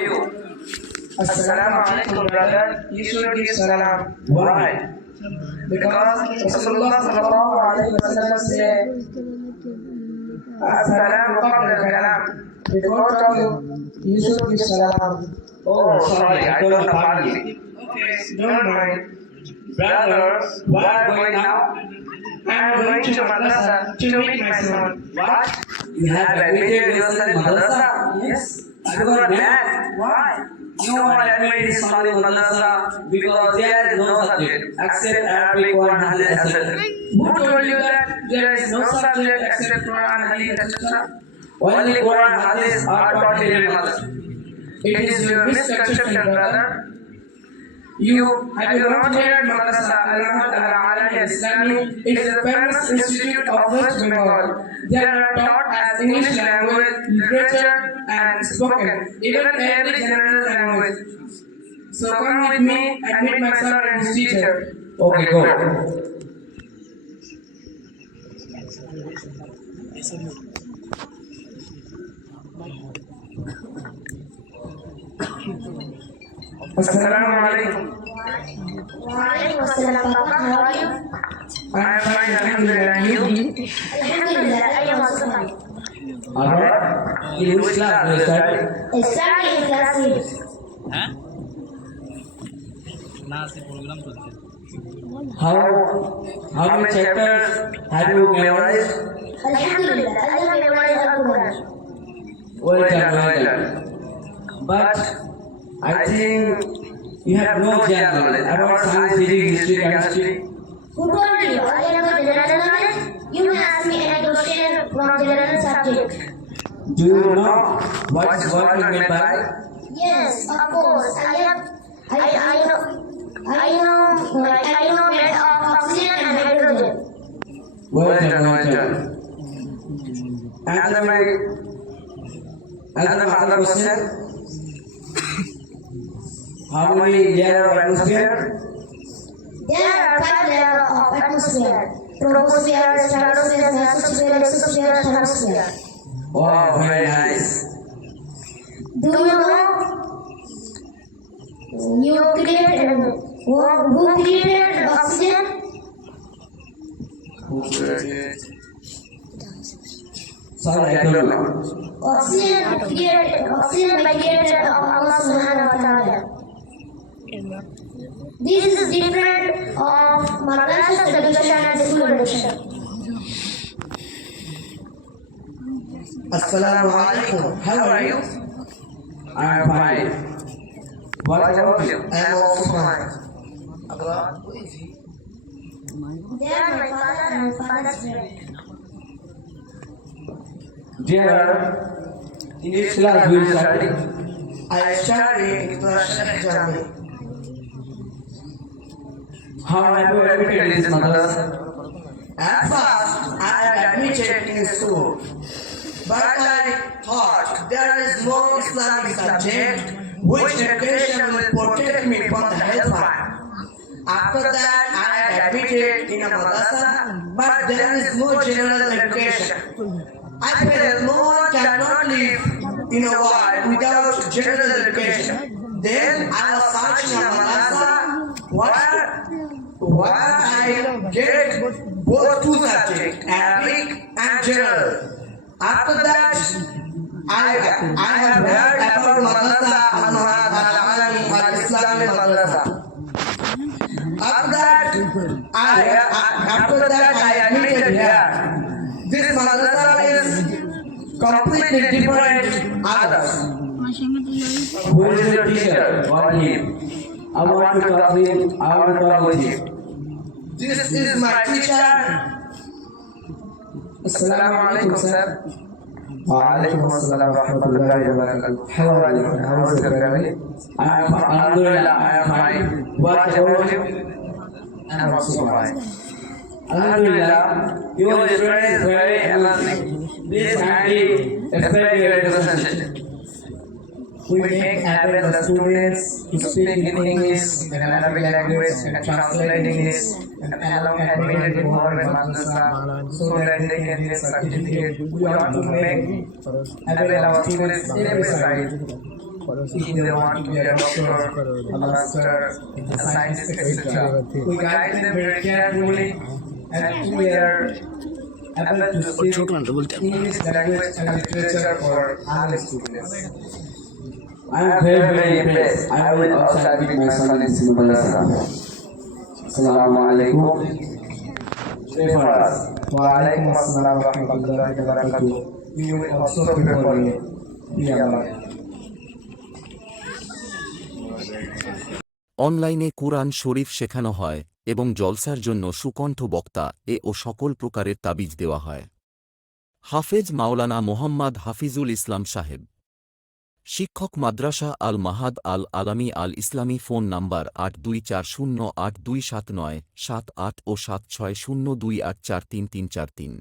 you? Assalamu alaikum, brother. You should give salam. Why? Because Rasulullah sallallahu alaihi wasallam said, Assalamu qabla al-kalam. Before talking, you should give salam. Oh, sorry, I don't know Farsi. Okay, don't mind. Brothers, where are you going now? I am going to madrasa to meet my son. What? You have admitted yourself in madrasa? Yes. You are mad. Why? No one admitted his son in madrasa because there is no subject except Arabic, Quran, Hadith, etc. Who told you that there is no subject except Quran, Hadith, etc.? Only Quran, Hadith are taught in madrasa. It is your misconception, brother. Have you not heard Madrasa Al-Alamiya Islami? It is a famous institute of West Bengal. They are taught as English language, literature, and spoken, even every general language. So come with me and meet my son and his teacher. Okay, go. Assalamu alaikum. Waalaikum assalam, Papa. How are you? I am fine, alhamdulillah. And you? Alhamdulillah, I am also fine. Alright. In which class do you study? I study in class 6. হ্যাঁ না আছে programme চলছে How many chapters have you memorized? Alhamdulillah, I have memorized Al-Quran. Well done. But I think you have no general knowledge about science, physics, history, chemistry. Who told you I have no general knowledge? You may ask me any question from general subject. Do you know what is water made by? Yes, of course. I know made of oxygen and hydrogen. Well done. And the other question? How many layers of atmosphere? There are 5 layers of atmosphere: troposphere, stratosphere, mesosphere, exosphere, thermosphere. Wow, very nice. Do you know who created oxygen? Sorry, I don't know. Oxygen by created of Allah subhanahu wa ta'ala. This is different of madrasa education and school education. Assalamu alaikum. How are you? I am fine. What about you? I am also fine. Allah, who is he? They are my father and my father's friend. Dear, in which class do you study? I study in Persian Germany. How have you admitted in this madrasa? At first, I had admitted in school, but I thought there is no Islamic subject which education will protect me from the hellfire. After that, I had admitted in a madrasa, but there is no general education. I felt no one cannot live in a world without general education. Then I was searching a madrasa where I get both 2 subjects, Arabic and general. After that, I have heard about Madrasa Al-Alamiya Al-Islami Madrasa. After that, I admitted here. This madrasa is completely different others. Who is your teacher? Or him? I want to talk with him. This is my teacher. Assalamu alaikum, sir. Waalaikum assalam wa rahmatullahi wa barakatuh. How are you? How is your family? I am Alhamdulillah, I am fine. What about you? I am also fine. Alhamdulillah, your student is very amazing. This kindly expect your education. We make happen the students to speak in English and Arabic language and translate English and allow admitted in more madrasa so that they can get certificate. We ought to make happen our students every side. if they want to be a doctor, a master, a scientist, etc. We guide them very carefully and we are able to speak English language and literature for all students. I am very impressed. I will also admit my son in this madrasa. Assalamu alaikum. Pray for us. Wa alaikum assalam wa rahmatullahi wa barakatuh. You will also pray for me. Ya Allah. অনলাইনে কুরআন শরীফ শেখানো হয় এবং জলসার জন্য সুকণ্ঠ বক্তা ও সকল প্রকারের তাবিজ দেওয়া হয়। হাফেজ মাওলানা মোহাম্মদ হাফিজুল ইসলাম সাহেব, শিক্ষক মাদ্রাসা আল মাহাদ আল আলামী আল ইসলামী। ফোন নাম্বার 8240827978 ও 7602843343।